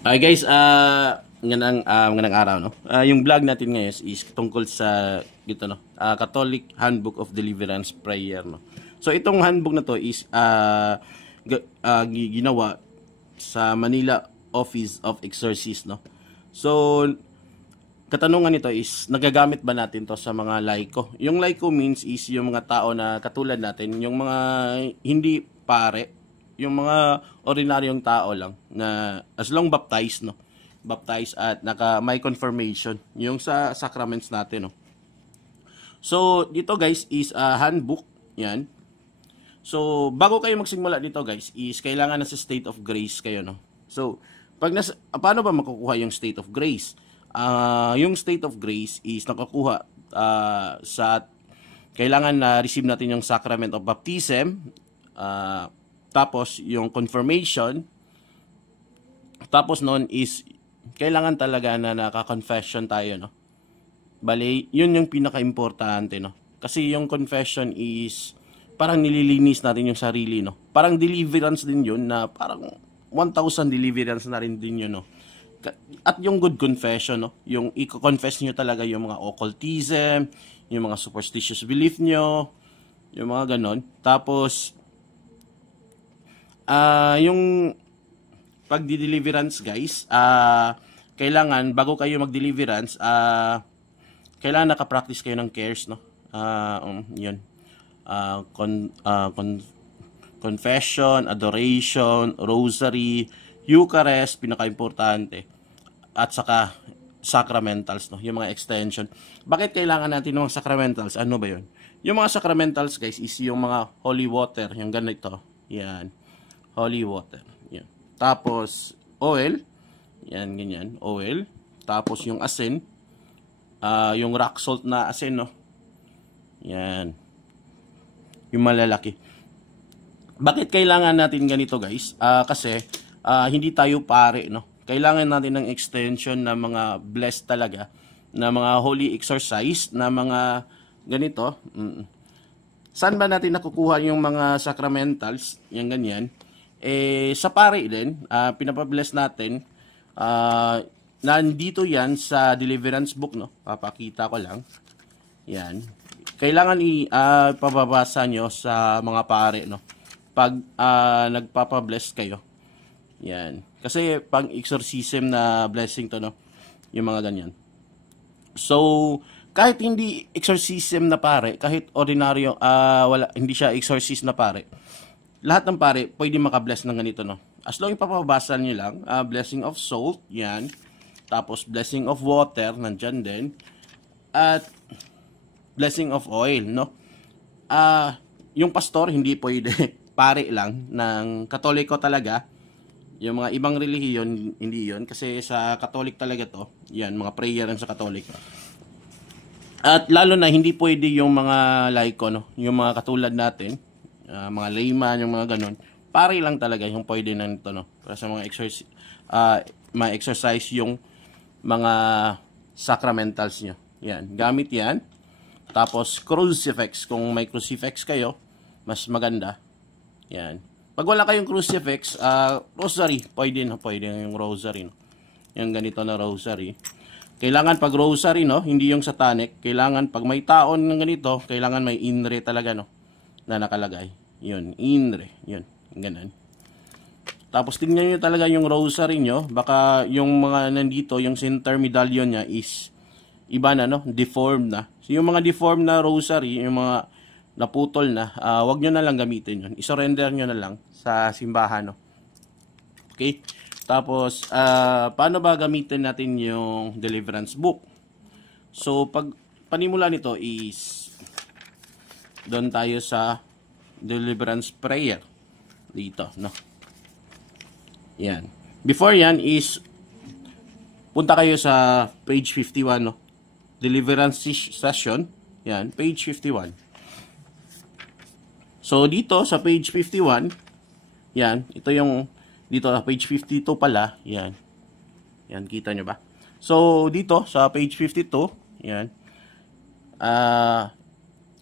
Okay guys, ngandang araw no. Yung vlog natin ngayon is tungkol sa dito no, Catholic Handbook of Deliverance Prayer no. So itong handbook na to is ginawa sa Manila Office of Exorcist no. So katanungan nito is nagagamit ba natin to sa mga laiko? Yung laiko means is yung mga tao na katulad natin, yung mga hindi pare, yung mga ordinaryong tao lang na as long baptized no, baptized at may confirmation yung sa sacraments natin no. So dito guys is a handbook yan. So bago kayo magsimula dito guys is kailangan na sa state of grace kayo no. So paano ba makukuha yung state of grace? Yung state of grace is nakakuha sa kailangan na receive natin yung sacrament of baptism, tapos yung confirmation, tapos noon is kailangan talaga na naka-confession tayo no. Bale, yun yung pinaka-importante no. Kasi yung confession is parang nililinis natin yung sarili no. Parang deliverance din yun na parang 1,000 deliverance na rin din yun no. At yung good confession no, yung i-confess nyo talaga yung mga occultism, yung mga superstitious belief nyo, yung mga ganon. Tapos yung pagdi-deliverance guys, kailangan bago kayo mag-deliverance, kailangan naka-practice kayo ng cares no. Yun. Confession, adoration, rosary, Eucharist, pinaka-importante. At saka sacramentals no, yung mga extension. Bakit kailangan natin ng mga sacramentals? Ano ba 'yun? Yung mga sacramentals guys is yung mga holy water, yung ganito. Yan. Holy water. Yan. Tapos oil. Yan ganyan, oil. Tapos yung asin, yung rock salt na asin no. Yan. Yung malalaki. Bakit kailangan natin ganito guys? Kasi hindi tayo pare no. Kailangan natin ng extension na mga blessed talaga, na mga holy exercise, na mga ganito. Saan ba natin nakukuha yung mga sacramentals, yung ganyan? Sa pare din, pinapabless natin. Nandito yan sa deliverance book no. Papakita ko lang. Yan. Kailangan ipababasa nyo sa mga pare no. Pag nagpapabless kayo. Yan. Kasi pang exorcism na blessing to no, yung mga ganyan. So, kahit hindi exorcism na pare, kahit ordinaryo, hindi siya exorcist na pare, lahat ng pare pwede makabless ng ganito no. As long ipapabasa niyo lang, blessing of salt, yan. Tapos blessing of water, nandyan din. At blessing of oil, no. Yung pastor hindi pwede, pare lang ng Katoliko talaga. Yung mga ibang relihiyon, hindi yun. Kasi sa Catholic talaga to. Yan, mga prayer sa Catholic. At lalo na, hindi pwede yung mga laiko, no? Yung mga katulad natin, mga layman, yung mga ganun. Pare lang talaga yung pwede na nito, no? Para sa mga exercise yung mga sacramentals nyo. Yan, gamit yan. Tapos, crucifix. Kung may crucifix kayo, mas maganda. Yan. Pag wala kayong crucifix, rosary, pwede yung rosary, no? Yung ganito na rosary. Kailangan pag rosary, no, hindi yung satanic, kailangan pag may taon ng ganito, kailangan may inre talaga, no, na nakalagay. Yun, inre, yun, ganun. Tapos tingnan nyo talaga yung rosary nyo, baka yung mga nandito, yung center medallion niya is iba na, no, deformed na. So yung mga deformed na rosary, yung mga naputol na, wag nyo na lang gamitin yun. I-surrender nyo na lang sa simbahan, no? Okay? Tapos, paano ba gamitin natin yung deliverance book? So, pag panimula nito is doon tayo sa deliverance prayer. Dito, no? Yan. Before yan is punta kayo sa page 51, no? Deliverance session. Yan, page 51. So, dito sa page 51, yan, ito yung, dito sa page 52 pala, yan. Yan, kita nyo ba? So, dito sa page 52, yan,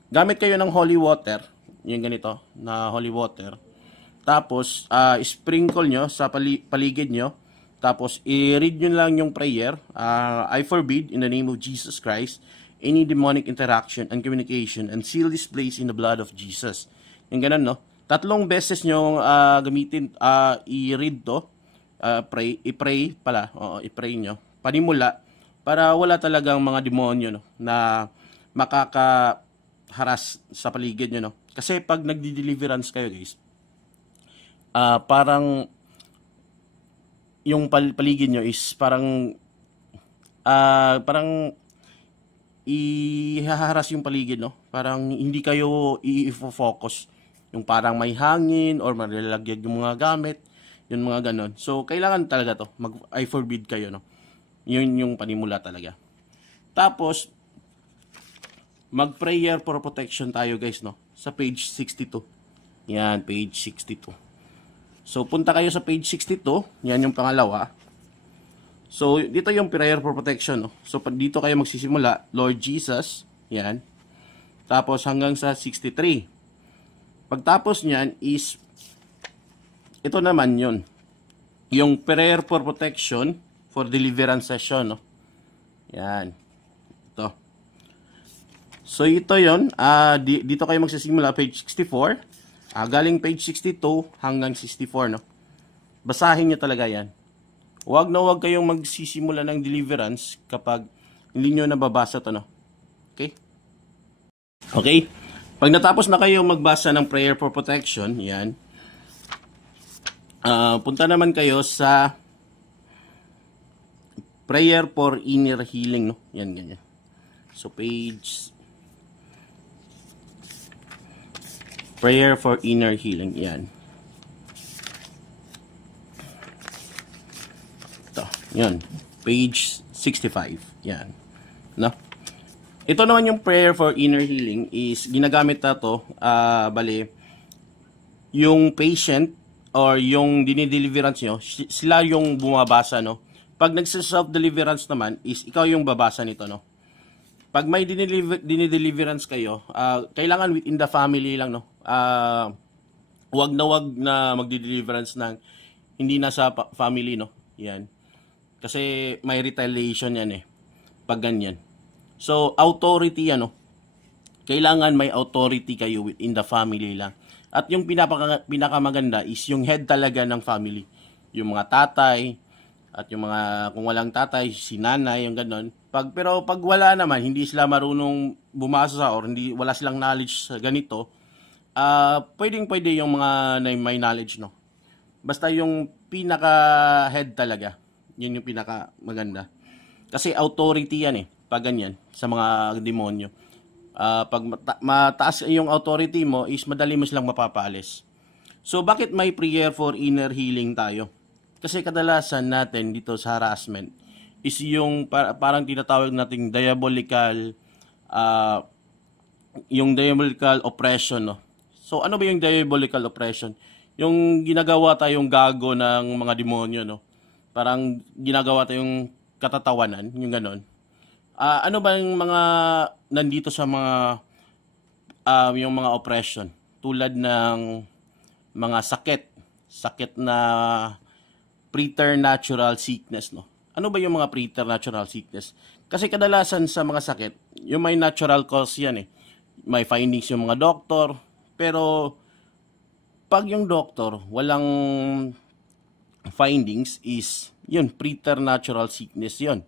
gamit kayo ng holy water, yung ganito, na holy water. Tapos, sprinkle nyo sa paligid nyo Tapos, i-read nyo lang yung prayer. I forbid in the name of Jesus Christ any demonic interaction and communication and seal this place in the blood of Jesus. Yung ganun, no? 3 beses nyo gamitin, i-read to. I-pray pala. Oo, i-pray nyo. Panimula para wala talagang mga demonyo, no, na makakaharas sa paligid nyo, no? Kasi pag nagdi-deliverance kayo, guys, parang yung paligid nyo is parang ihaharas yung paligid, no? Parang hindi kayo i-focus. Yung parang may hangin or malalagyan yung mga gamit, yung mga ganon. So, kailangan talaga to. I forbid kayo, no? Yun yung panimula talaga. Tapos, mag-prayer for protection tayo, guys, no? Sa page 62. Yan, page 62. So, punta kayo sa page 62. Yan yung pangalawa. So, dito yung prayer for protection, no? So, dito kayo magsisimula. Lord Jesus. Yan. Tapos, hanggang sa 63. Pagtapos niyan is, ito naman yun. Yung prayer for protection for deliverance session, no? Yan. Ito. So, ito yun. Dito kayo magsisimula, page 64. Galing page 62 hanggang 64, no? Basahin nyo talaga yan. Huwag na huwag kayong magsisimula ng deliverance kapag hindi nyo nababasa to, no? Okay? Okay? Pag natapos na kayo magbasa ng prayer for protection, yan. Punta naman kayo sa prayer for inner healing, no? Yan, ganyan. So, page prayer for inner healing. Yan. Ito. Yan. Page 65. Yan. No? Ito naman yung prayer for inner healing is ginagamit na to, bali, yung patient or yung dinideliverance nyo, sila yung bumabasa, no? Pag nagsa-self-deliverance naman is ikaw yung babasa nito, no? Pag may dinideliverance kayo, kailangan within the family lang, no? Wag na magdi-deliverance ng hindi nasa family, no? Yan. Kasi may retaliation yan, eh. Pag ganyan. So, authority, ano? Kailangan may authority kayo within the family lang. At yung pinakamaganda is yung head talaga ng family. Yung mga tatay, at yung mga, kung walang tatay, si nanay, yung ganon. Pero pag wala naman, hindi sila marunong bumasa or wala silang knowledge sa ganito, pwede yung mga may knowledge, no? Basta yung pinaka-head talaga, yun yung pinaka-maganda. Kasi authority yan, eh, pag ganyan, sa mga demonyo. Pag mataas yung authority mo, is madali mo silang mapapaalis. So, bakit may prayer for inner healing tayo? Kasi kadalasan natin dito sa harassment is yung parang tinatawag nating diabolical oppression, no? So, ano ba yung diabolical oppression? Yung ginagawa tayong gago ng mga demonyo, no? Parang ginagawa tayong katatawanan, yung ganon. Ano ba yung mga nandito sa mga yung mga oppression? Tulad ng mga sakit na preternatural sickness, no? Ano ba yung mga preternatural sickness? Kasi kadalasan sa mga sakit, yung may natural cause yan, eh. May findings yung mga doktor, pero pag yung doktor walang findings is yun, preternatural sickness yun.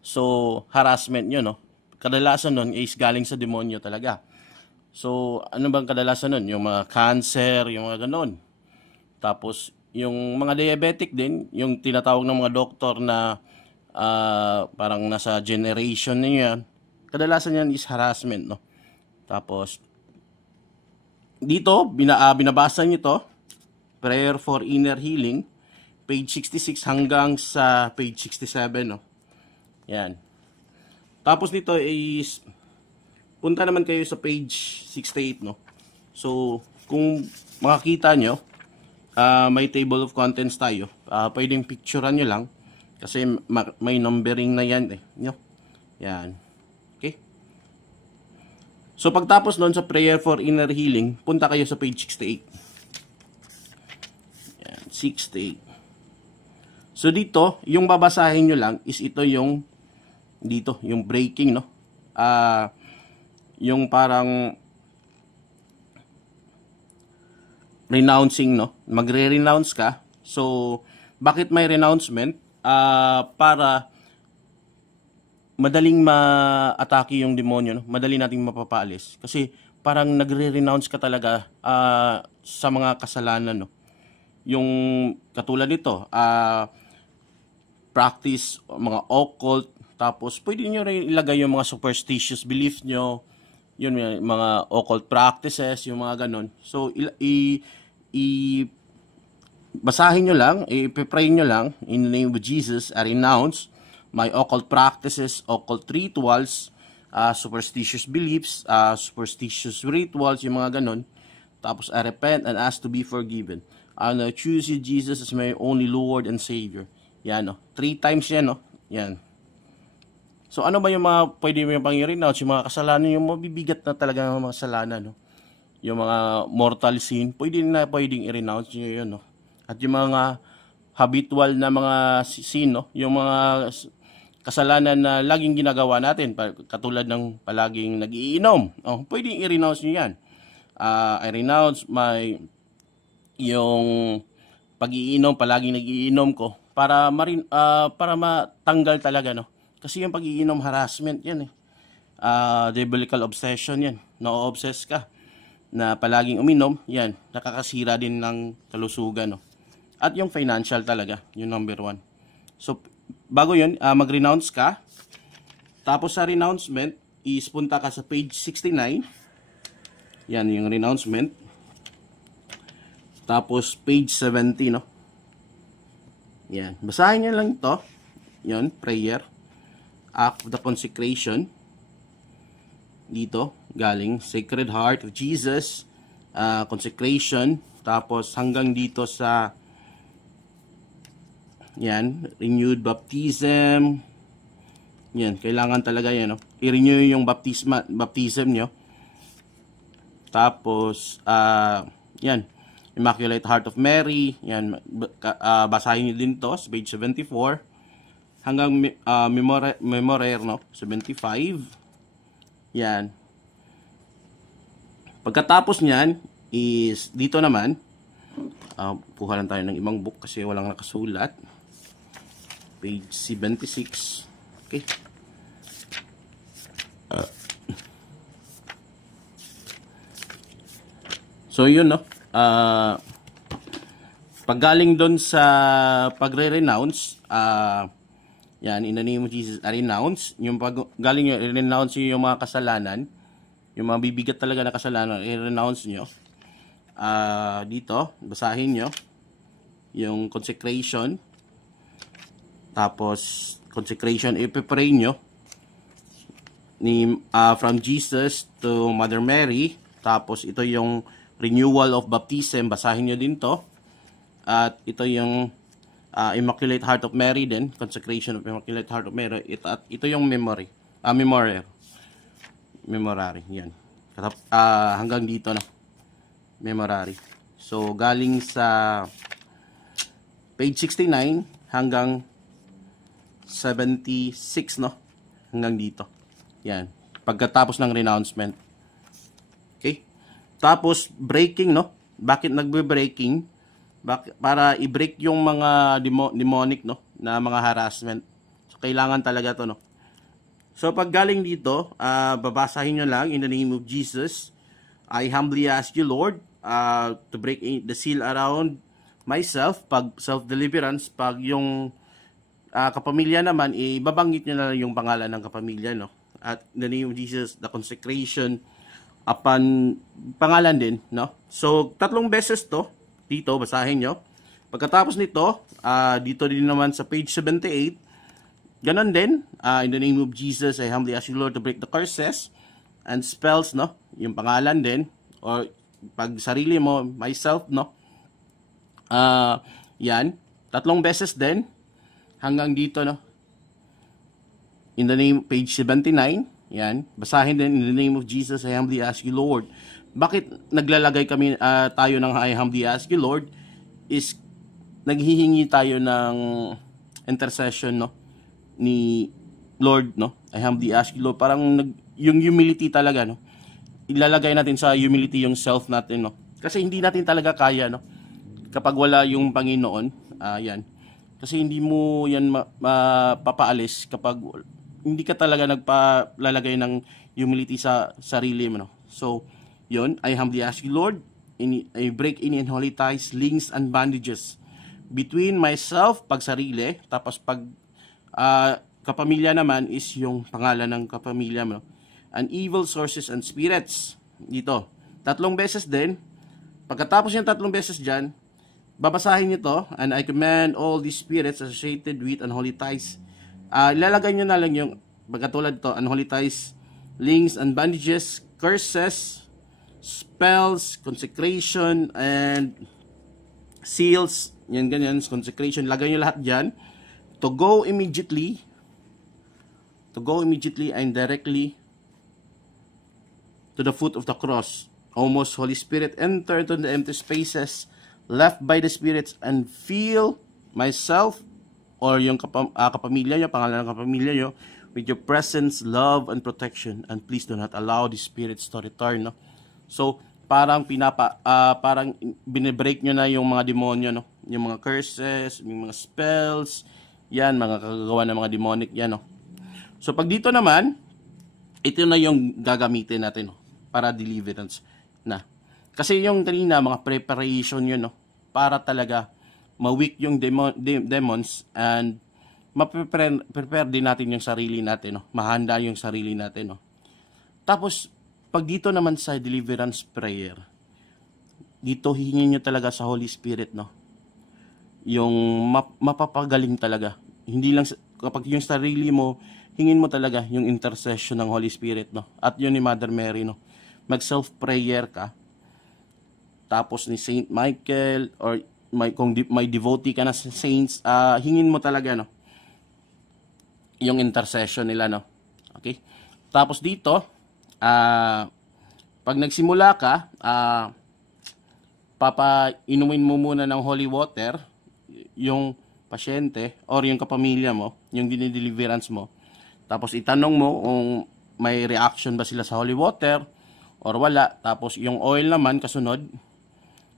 So, harassment yun, no? Kadalasan nun is galing sa demonyo talaga. So, ano bang kadalasan nun? Yung mga cancer, yung mga ganon. Tapos, yung mga diabetic din, yung tinatawag ng mga doktor na parang nasa generation na yan, kadalasan yan is harassment, no? Tapos, dito, binabasa nyo to, prayer for inner healing, page 66 hanggang sa page 67, no? Yan. Tapos dito is, punta naman kayo sa page 68, no? So, kung makakita nyo, may table of contents tayo. Pwedeng picturean nyo lang. Kasi may numbering na yan, eh. No? Yan. Okay? So, pagtapos nun sa prayer for inner healing, punta kayo sa page 68. Yan, 68. So dito, yung babasahin nyo lang is ito yung dito, yung breaking, no? Yung parang renouncing, no? Magre-renounce ka. So, bakit may renouncement? Para madaling ma-atake yung demonyo, no? Madali nating mapapaalis. Kasi parang nagre-renounce ka talaga sa mga kasalanan, no? Yung katulad nito, practice mga occult, tapos pwede nyo rin ilagay yung mga superstitious beliefs nyo, yun, mga occult practices, yung mga ganon. So, basahin nyo lang, i-pray nyo lang, in the name of Jesus, I renounce my occult practices, occult rituals, superstitious beliefs, superstitious rituals, yung mga ganon. Tapos, I repent and ask to be forgiven. And I choose you, Jesus, as my only Lord and Savior. Yan, no? 3 times yan, no? Yan. So, ano ba yung mga pwede mo yung pang-renounce? Yung mga kasalanan, yung mabibigat na talaga ng mga kasalanan, no? Yung mga mortal sin, pwedeng i-renounce nyo yun, no? At yung mga habitual na mga sin, no? Yung mga kasalanan na laging ginagawa natin, katulad ng palaging nag-iinom, oh, pwedeng i-renounce nyo yan. I renounce yung pag-iinom, palaging nag-iinom ko, para matanggal talaga, no? Kasi yung pag-iinom, harassment yan, eh. Diabolical obsession yan. No-obsess ka na palaging uminom, yan, nakakasira din ng kalusugan, no? At yung financial talaga, yung number 1. So, bago yun, mag-renounce ka. Tapos sa renouncement, punta ka sa page 69. Yan, yung renouncement. Tapos page 70, no? Yan, basahin nyo lang ito. Yan, prayer. Act of the consecration. Dito, galing, Sacred Heart of Jesus. Consecration. Tapos hanggang dito sa yan, renewed baptism. Yan, kailangan talaga yan, no? I-renew yung baptism nyo. Tapos, yan, Immaculate Heart of Mary. Yan, basahin nyo din to sa page 74. Hanggang Memorer, no? 75. Yan. Pagkatapos nyan, is dito naman, kuha lang tayo ng ibang book kasi walang nakasulat. Page 76. Okay. So yun, no? Paggaling doon sa pagre-renounce, yan, in the name of Jesus, I renounce. Yung galing nyo, i-renounce nyo yung mga kasalanan, yung mga bibigat talaga na kasalanan, i-renounce nyo. Dito, basahin nyo yung consecration. Tapos, consecration, ipipray nyo from Jesus to Mother Mary. Tapos, ito yung renewal of baptism, basahin nyo din to. At ito yung Immaculate Heart of Mary din, consecration of Immaculate Heart of Mary. Ito yung memorare, yan. Hanggang dito na, memorare. So, galing sa page 69 hanggang 76, no? Hanggang dito. Yan. Pagkatapos ng renouncement. Okay? Tapos, breaking, no? Bakit nagbe-breaking? Para i-break yung mga demonic, no? Na mga harassment. So, kailangan talaga to, no? So, pag galing dito, babasahin nyo lang, in the name of Jesus, I humbly ask you, Lord, to break the seal around myself. Pag self-deliverance, pag yung kapamilya naman, ibabanggit nyo na yung pangalan ng kapamilya, no? At in the name of Jesus, the consecration upon pangalan din, no? So, 3 beses to, dito, basahin nyo. Pagkatapos nito, dito din naman sa page 78, ganon din, in the name of Jesus, I humbly ask you, Lord, to break the curses and spells, no? Yung pangalan din, or pag sarili mo, myself, no? Yan, 3 beses din, hanggang dito, no? In the name, page 79, yan, basahin din, in the name of Jesus, I humbly ask you, Lord. Bakit naglalagay kami tayo ng I humbly ask you, Lord? Is naghihingi tayo ng intercession, no, ni Lord, no. I humbly ask you, Lord, parang yung humility talaga, no. Ilalagay natin sa humility yung self natin, no. Kasi hindi natin talaga kaya, no. Kapag wala yung Panginoon, yan. Kasi hindi mo yan mapapaalis kapag hindi ka talaga nagpalalagay ng humility sa sarili mo, no. So, yun, I humbly ask you, Lord, I break any unholy ties, links, and bandages between myself, pag sarili, tapos pag kapamilya naman is yung pangalan ng kapamilya mo, and evil sources and spirits. Dito, 3 beses din. Pagkatapos yung 3 beses dyan, babasahin nyo to, and I command all these spirits associated with unholy ties. Ilalagay nyo na lang yung, pagkatulad to, unholy ties, links and bandages, curses, spells, consecration, and seals, yan ganyan, consecration, lagay nyo lahat dyan, to go immediately and directly to the foot of the cross. Almost Holy Spirit, enter into the empty spaces left by the spirits and fill myself or yung kapamilya nyo, pangalan ng kapamilya nyo, with your presence, love, and protection. And please do not allow the spirits to return, no? So, parang parang binibreak nyo na yung mga demonyo, no? Yung mga curses, yung mga spells, yan, mga kagagawa ng mga demonic, yan, no? So, pag dito naman, ito na yung gagamitin natin, no? Para deliverance na. Kasi yung kanina, mga preparation yun, no? Para talaga ma-weak yung demons and ma-prepare din natin yung sarili natin, no? Mahanda yung sarili natin, no? Tapos, pag dito naman sa deliverance prayer, dito hihingin nyo talaga sa Holy Spirit, no? Yung mapapagaling talaga. Hindi lang, kapag yung sarili mo, hingin mo talaga yung intercession ng Holy Spirit, no? At yun ni Mother Mary, no? Mag-self-prayer ka. Tapos ni Saint Michael, or kung may devotee ka na sa saints, hingin mo talaga, no? Yung intercession nila, no? Okay? Tapos dito, pag nagsimula ka, papainumin mo muna ng holy water yung pasyente or yung kapamilya mo, yung dinideliverance mo. Tapos itanong mo kung may reaction ba sila sa holy water or wala. Tapos yung oil naman kasunod.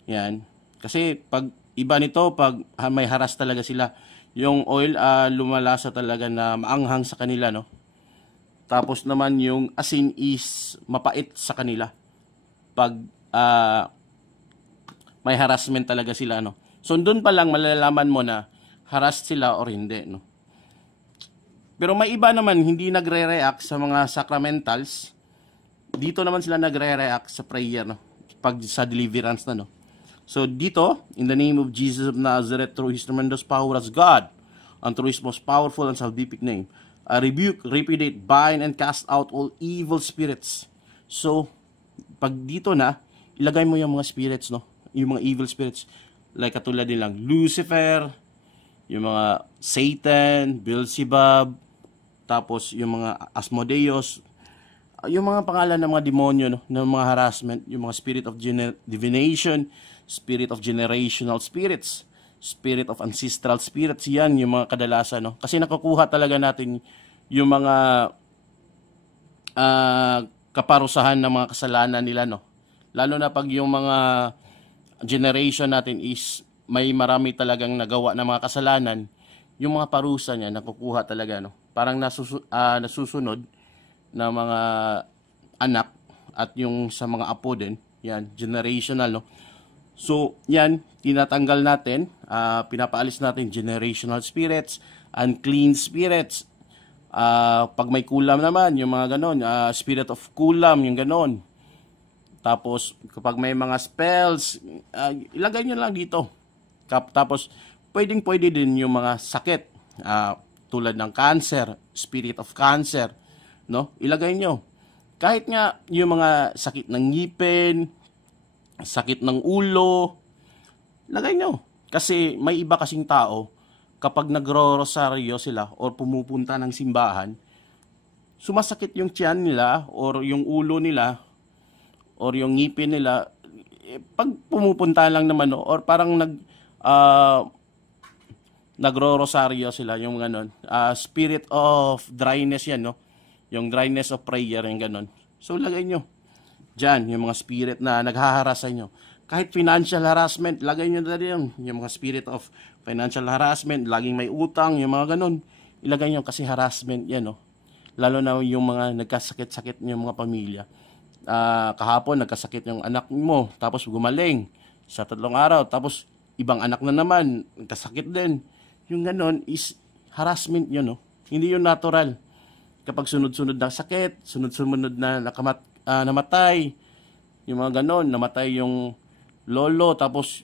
Yan. Kasi pag iba nito, pag may haras talaga sila, yung oil lumalasa talaga na maanghang sa kanila, no? Tapos naman yung asin is mapait sa kanila pag may harassment talaga sila, no? So doon pa lang malalaman mo na harassed sila or hindi, no? Pero may iba naman hindi nagre-react sa mga sacramentals. Dito naman sila nagre-react sa prayer, no? Pag sa deliverance na, no? So dito, in the name of Jesus of Nazareth, through His tremendous power as God, and through His most powerful and salvific name, I rebuke, repudiate, bind, and cast out all evil spirits. So, pag dito na, ilagay mo yung mga spirits, no? Yung mga evil spirits. Like katulad nilang Lucifer, yung mga Satan, Beelzebub, tapos yung mga Asmodeus, yung mga pangalan ng mga demonyo, no? Ng mga harassment, yung mga spirit of divination, spirit of generational spirits, spirit of ancestral spirits, yan yung mga kadalasan, no? Kasi nakukuha talaga natin yung mga kaparusahan ng mga kasalanan nila, no? Lalo na pag yung mga generation natin is may marami talagang nagawa ng mga kasalanan, yung mga parusa niya nakukuha talaga, no? Parang nasusunod na mga anak at yung sa mga apo din, yan, generational, no? So, yan, tinatanggal natin, pinapaalis natin generational spirits, unclean spirits. Pag may kulam naman, yung mga ganon, spirit of kulam, yung ganon. Tapos, kapag may mga spells, ilagay nyo lang dito. Tapos, pwede din yung mga sakit, tulad ng cancer, spirit of cancer, no? Ilagay nyo. Kahit nga yung mga sakit ng ngipin, sakit ng ulo, lagay nyo. Kasi may iba kasing tao, kapag nagro-rosaryo sila or pumupunta ng simbahan, sumasakit yung tiyan nila or yung ulo nila or yung ngipin nila. Pag pumupunta lang naman, or parang nagro-rosaryo sila, yung ganon. Spirit of dryness yan, no? Yung dryness of prayer, yung ganon. So, lagay nyo dyan, yung mga spirit na naghaharas sa inyo. Kahit financial harassment, lagay nyo na rin yung mga spirit of financial harassment, laging may utang, yung mga ganon. Ilagay nyo kasi harassment yan, no? Lalo na yung mga nagkasakit-sakit yung mga pamilya. Kahapon, nagkasakit yung anak mo, tapos gumaling sa 3 araw, tapos ibang anak na naman, nagkasakit din. Yung ganon is harassment yun, no? Hindi yun natural. Kapag sunod-sunod na sakit, sunod-sunod na namatay, yung mga ganon, namatay yung lolo, tapos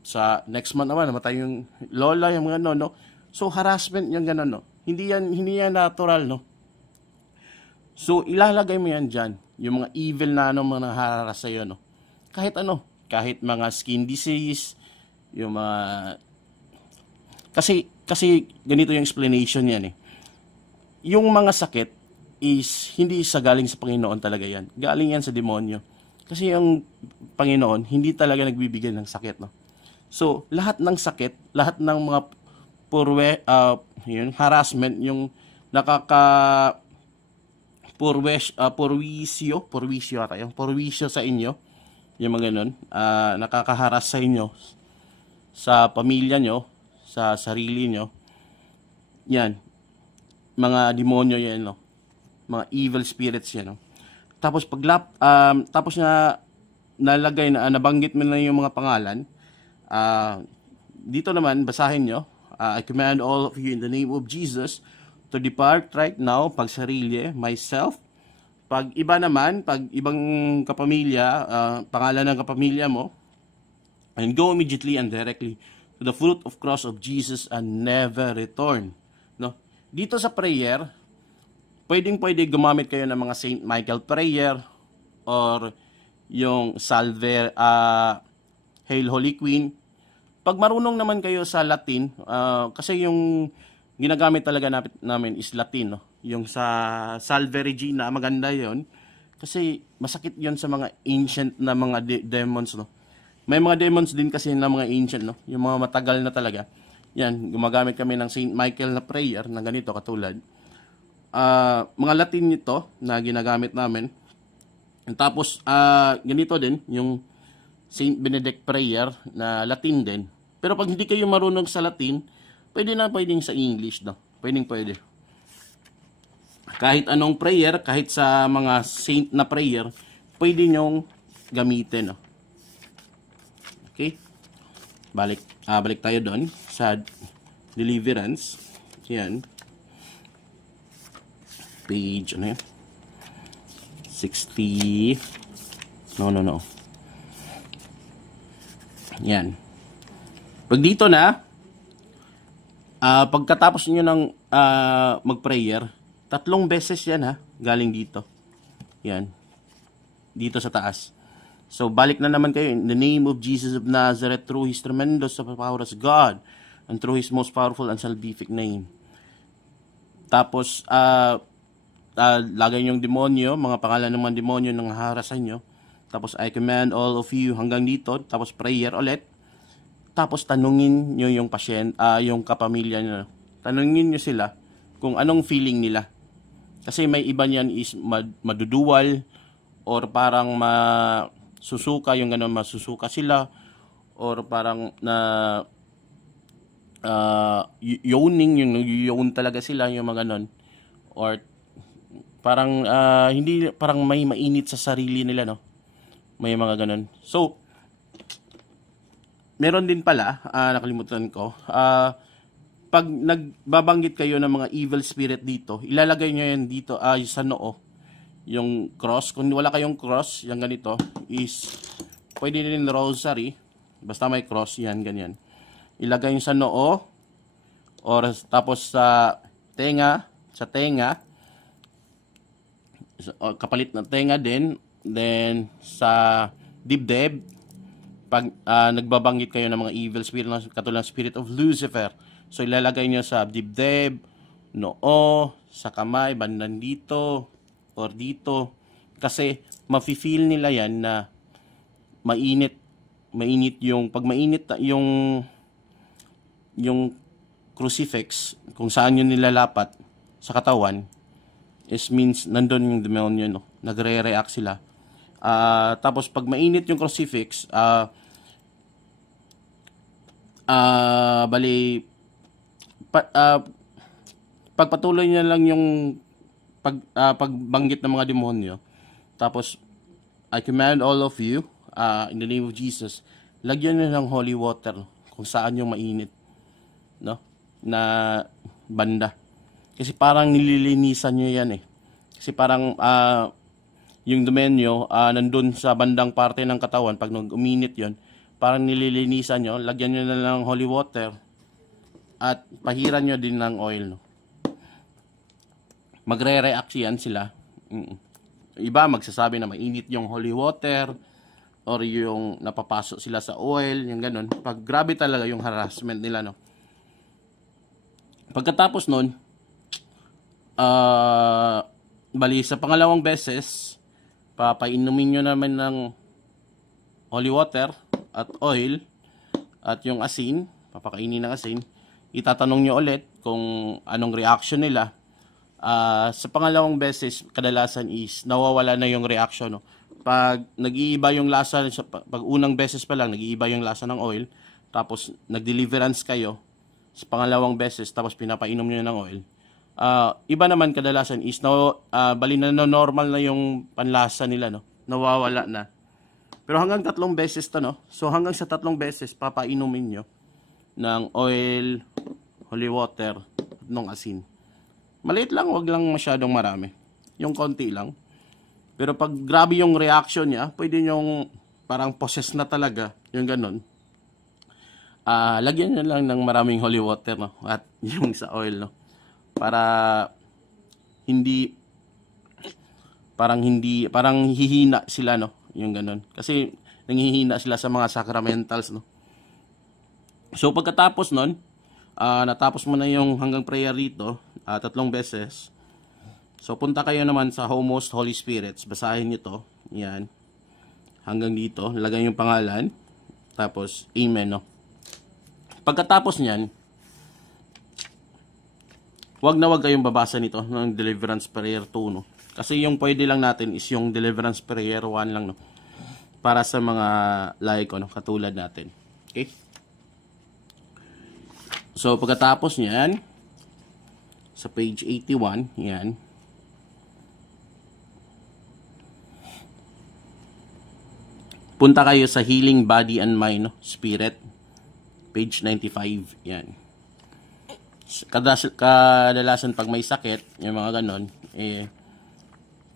sa next month naman, namatay yung lola, yung mga ganon, no? So, harassment yung ganon, no? Hindi yan natural, no? So, ilalagay mo yan dyan, yung mga evil na mga haras sa'yo, no? Kahit mga skin disease, yung mga... Kasi ganito yung explanation yan, eh. Yung mga sakit is hindi sa galing sa Panginoon talaga yan. Galing yan sa demonyo. Kasi yung Panginoon, hindi talaga nagbibigay ng sakit, no? So, lahat ng sakit, lahat ng mga harassment, yung purwisyo sa inyo, yung mga ganun, nakakaharas sa inyo, sa pamilya nyo, sa sarili nyo, yan, mga demonyo yan, no? Mga evil spirits yan, no? Tapos tapos na nalagay na nabanggit mo na yung mga pangalan, dito naman basahin nyo, I command all of you in the name of Jesus to depart right now, pag sarili, myself. Pag iba naman, pag ibang kapamilya, pangalan ng kapamilya mo, and go immediately and directly to the fruit of cross of Jesus and never return, no? Dito sa prayer, pwede gumamit kayo ng mga Saint Michael prayer or yung Salve, Hail Holy Queen. Pag marunong naman kayo sa Latin, kasi yung ginagamit talaga namin is Latin, no? Yung sa Salve Regina, maganda yon kasi masakit yon sa mga ancient na mga demons, no? May mga demons din kasi na mga ancient, no? Yung mga matagal na talaga. Yan, gumagamit kami ng Saint Michael na prayer na ganito katulad. Mga Latin nito na ginagamit namin. Tapos, ganito din, yung Saint Benedict prayer na Latin din. Pero pag hindi kayo marunong sa Latin, pwedeng sa English, no? Pwede. Kahit anong prayer, kahit sa mga saint na prayer, pwede nyong gamitin, no? Okay? Balik tayo doon sa deliverance. Yan. Page, ano yan? 60. No. Yan. Pag dito na, pagkatapos niyo ng mag-prayer, 3 beses yan, ha, galing dito. Yan. Dito sa taas. So, balik na naman kayo. In the name of Jesus of Nazareth, through His tremendous power as God, and through His most powerful and salvific name. Tapos, lagay yung demonyo, mga pangalan ng mga demonyo nang harasan nyo. Tapos, I command all of you hanggang dito. Tapos, prayer ulit. Tapos, tanungin nyo yung yung kapamilya nyo. Tanungin nyo sila kung anong feeling nila. Kasi may iba niyan is maduduwal, or parang masusuka, yung gano'n, masusuka sila, or parang yawning, yung yawn talaga sila, yung mga gano'n, or parang hindi, parang may mainit sa sarili nila, no? May mga gano'n. So, meron din pala, nakalimutan ko, pag nagbabanggit kayo ng mga evil spirit dito, ilalagay nyo yan dito sa noo, yung cross. Kung wala kayong cross, yung ganito, is pwede din rosary, basta may cross, yan, ganyan. Ilagay nyo sa noo, or tapos sa tenga, kapalit na tenga din, then sa dibdib, pag nagbabanggit kayo ng mga evil spirit, katulad ng spirit of Lucifer, so ilalagay nyo sa dibdib, noo, sa kamay, bandan dito, or dito. Kasi mafe-feel nila yan na mainit yung, pag mainit yung crucifix, kung saan yun nilalapat sa katawan, is means nandun yung demonyo, no? Nagre-react sila. Tapos pag mainit yung crucifix, bali, pagpatuloy niya lang yung pagbanggit ng mga demonyo. Tapos, I command all of you, in the name of Jesus, lagyan niyo ng holy water, kung saan yung mainit, no? Na banda. Kasi parang nililinisan nyo yan eh. Kasi parang yung demonyo nandun sa bandang parte ng katawan, pag uminit yon, parang nililinisan nyo, lagyan nyo na ng holy water at pahiran nyo din ng oil, no? Magre-react yan sila. Iba magsasabi na mainit yung holy water or yung napapasok sila sa oil, yung ganun. Pag grabe talaga yung harassment nila, no? Pagkatapos nun, bali sa pangalawang beses, papainumin nyo naman ng holy water at oil at yung asin, papakainin ng asin. Itatanong nyo ulit kung anong reaction nila. Sa pangalawang beses, kadalasan is nawawala na yung reaction, no? Pag nag-iiba yung lasa, pag unang beses pa lang, nag-iiba yung lasa ng oil, tapos nag-deliverance kayo sa pangalawang beses, tapos pinapainom nyo ng oil. Iba naman kadalasan is bali na normal na yung panlasa nila, no? Nawawala na. Pero hanggang 3 beses to, no? So hanggang sa 3 beses papainumin nyo ng oil, holy water, at ng asin. Maliit lang, wag lang masyadong marami. Yung konti lang. Pero pag grabe yung reaction niya, pwede nyong parang possess na talaga, yung ganun. Lagyan nyo lang ng maraming holy water, no? At yung sa oil, no? Para parang hihina sila, no? Yung ganun. Kasi nanghihina sila sa mga sacramentals, no? So pagkatapos nun, natapos mo na yung hanggang prayer rito, 3 beses. So punta kayo naman sa Most Holy Spirits, basahin nyo to, yan. Hanggang dito, lagay yung pangalan, tapos amen, no? Pagkatapos nyan, wag na wag kayong babasa nito ng deliverance prayer 2, no? Kasi yung pwede lang natin is yung deliverance prayer 1 lang, no? Para sa mga laiko, no? Katulad natin. Okay? So pagkatapos nyan, sa page 81, yan. Punta kayo sa Healing Body and Mind, no? Spirit. Page 95, yan. Kadalasan pag may sakit, yung mga ganon,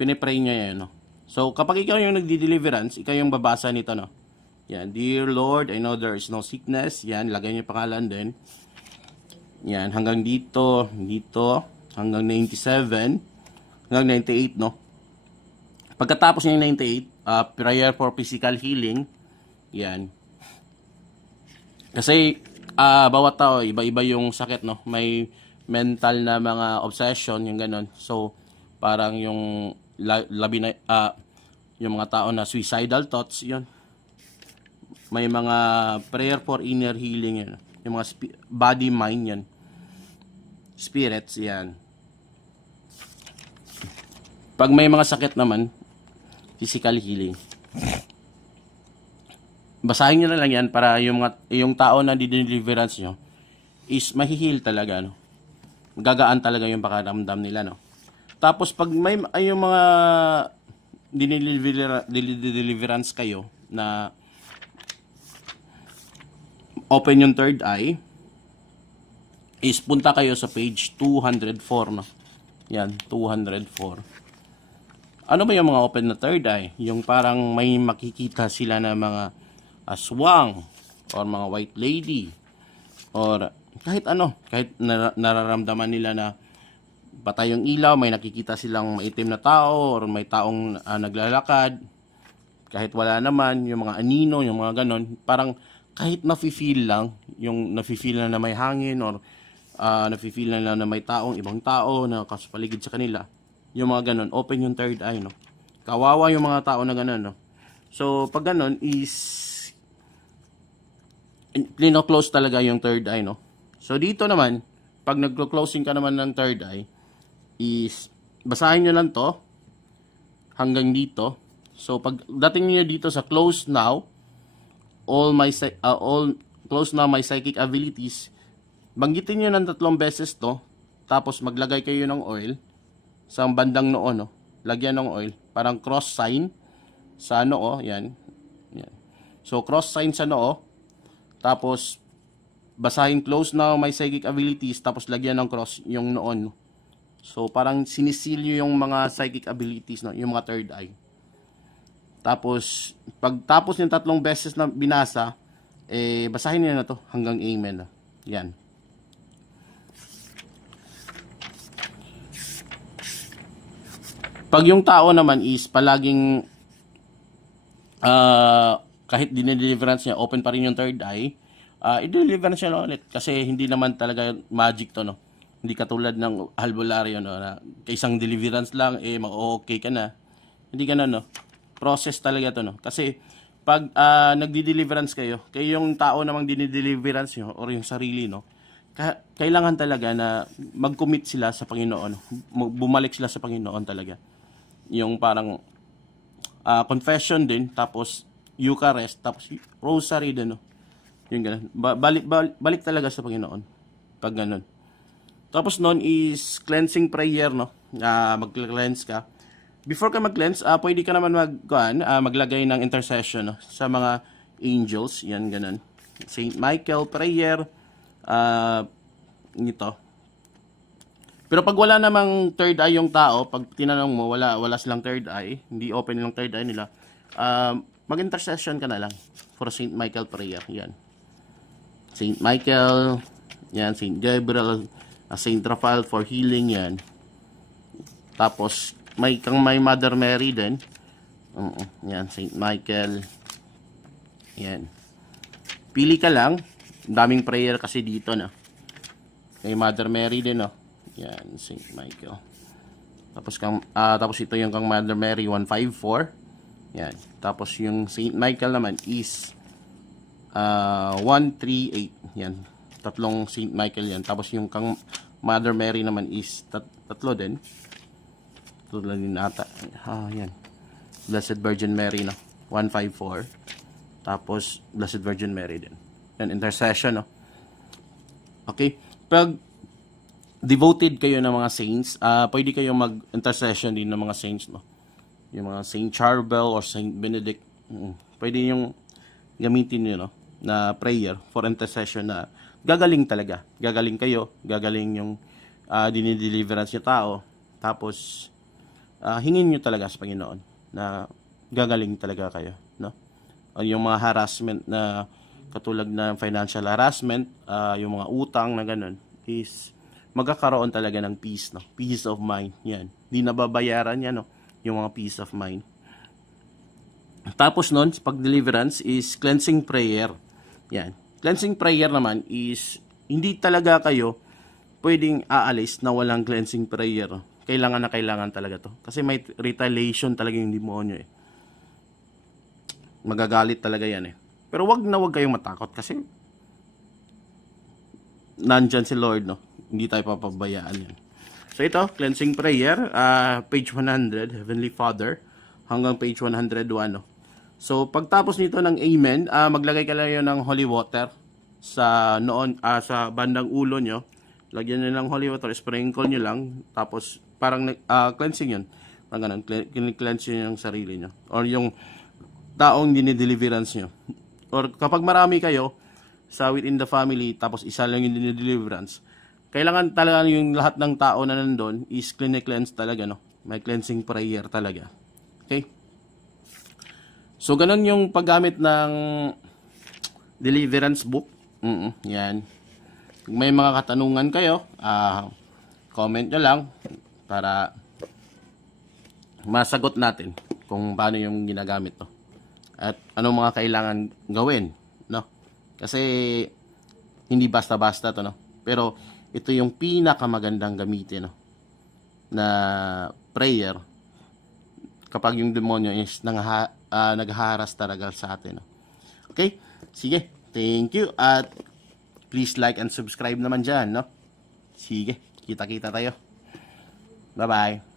pinipray nyo yan, no? So, kapag ikaw yung nagdi-deliverance, ikaw yung babasa nito, no? Yan, Dear Lord, I know there is no sickness. Yan, lagay nyo pangalan din. Yan, hanggang dito, hanggang 97, hanggang 98, no? Pagkatapos ng 98, prayer for physical healing, yan. Kasi, bawat tao, iba-iba yung sakit, no? May mental na mga obsession, yung ganon. So, parang yung yung mga tao na suicidal thoughts, yun. May mga prayer for inner healing, yun. Yung mga body, mind, yan. Spirits, yan. Pag may mga sakit naman, physical healing. Basahin nyo na lang yan para yung tao na di-deliverance nyo is mahihil talaga, no? Gagaan talaga yung pakaramdam nila, no? Tapos pag may yung mga deliverance kayo na open yung third eye, is punta kayo sa page 204, no? Yan, 204. Ano ba yung mga open na third eye? Yung parang may makikita sila na mga aswang or mga white lady or kahit ano, kahit nararamdaman nila na patay yung ilaw, may nakikita silang maitim na tao or may taong naglalakad, kahit wala naman, yung mga anino, yung mga ganon, parang kahit nafe-feel lang, yung nafe-feel na may hangin or nafe-feel na may taong, ibang tao na kasapaligid sa kanila, yung mga ganon, open yung third eye, no? Kawawa yung mga tao na ganon, no? So, pag ganon is close talaga yung third eye, no? So, dito naman, pag naglo-closing ka naman ng third eye, is basahin nyo lang to hanggang dito. So pag dating niyo dito sa close now, all close now my psychic abilities, banggitin niyo ng 3 beses to, tapos maglagay kayo ng oil sa bandang noo, no. Lagyan ng oil, parang cross sign sa noo, yan. Yan. So cross sign sa noo, tapos basahin close now my psychic abilities, tapos lagyan ng cross yung noon. So parang sinisilyo yung mga psychic abilities, no, yung mga third eye. Tapos pagtapos ng 3 beses na binasa, basahin niyo na to hanggang amen. Yan. Pag yung tao naman is palaging kahit dinideliverance niya, open pa rin yung third eye, i-deliverance niya ulit. Kasi hindi naman talaga magic to, no. Hindi katulad ng albularyo, no, na isang deliverance lang, ma-okay ka na. Hindi ganun, no. Process talaga to, no. Kasi pag nagdi-deliverance kayo yung tao namang dinideliverance nyo or yung sarili, no, kailangan talaga na mag-commit sila sa Panginoon, no? Bumalik sila sa Panginoon talaga. Yung parang confession din, tapos Eucharist, tapos rosary din, no. Yung ganun. Balik talaga sa Panginoon pag ganun. Tapos noon is cleansing prayer, no. Mag-cleanse ka. Before ka mag-cleanse, pwede ka naman maglagay ng intercession, no, sa mga angels. Yan, ganun. Saint Michael prayer. Ito. Pero pag wala namang third eye yung tao, pag tinanong mo, wala silang third eye, hindi open yung third eye nila, mag-intercession ka na lang for Saint Michael prayer. Yan. Saint Michael, yan, Saint Gabriel, Saint Raphael for healing, yan. Tapos, may Mother Mary din. Yan, Saint Michael. Yan. Pili ka lang. Daming prayer kasi dito, na. May Mother Mary din, no. Yan, Saint Michael. Tapos ito yung kang Mother Mary 154. Yan. Tapos yung Saint Michael naman is 138. Yan. 3 Saint Michael yan. Tapos yung kang Mother Mary naman is 3 din. Tulad din ata. Yan. Blessed Virgin Mary, no. 154. Tapos Blessed Virgin Mary din. Yan, intercession, no. Okay. Pag devoted kayo ng mga saints, pwede kayo mag-intercession din ng mga saints, no. Yung mga Saint Charbel or Saint Benedict. Pwede yung gamitin niyo, no, na prayer for intercession na gagaling talaga. Gagaling kayo, gagaling yung dinideliverance yung tao. Tapos hingin nyo talaga sa Panginoon na gagaling talaga kayo, no? Yung mga harassment na katulad ng financial harassment, yung mga utang na ganun, is magkakaroon talaga ng peace, no? Peace of mind, yan. Hindi nababayaran yan, no? Yung mga peace of mind. Tapos nun, pag deliverance is cleansing prayer. Yan. Cleansing prayer naman is hindi talaga kayo pwedeng aalis na walang cleansing prayer. Kailangan na kailangan talaga to. Kasi may retaliation talaga yung demonyo, Magagalit talaga yan, Pero wag kayong matakot kasi nandyan si Lord, no? Hindi tayo papabayaan yan. So ito, cleansing prayer, page 100, Heavenly Father, hanggang page 101, no? So pagtapos nito ng amen, maglagay ka lang yun ng holy water sa sa bandang ulo nyo. Lagyan nyo ng holy water, sprinkle nyo lang, tapos parang cleansing yun. Parang ganun, cleanse nyo yung sarili nyo. Or yung taong dinideliverance nyo. Or kapag marami kayo sa within the family, tapos isa lang yung dinideliverance, kailangan talaga yung lahat ng tao na nandun is cleanse talaga, no? May cleansing prayer talaga. Okay? So, ganun yung paggamit ng deliverance book. Yan. Kung may mga katanungan kayo, comment nyo lang para masagot natin kung paano yung ginagamit to. At anong mga kailangan gawin, no? Kasi hindi basta-basta to, no? Pero ito yung pinakamagandang gamitin, no, na prayer kapag yung demonyo is naghaharas talaga sa atin, no? Okay? Sige. Thank you. At please like and subscribe naman dyan, no? Sige, kita-kita tayo. Bye-bye.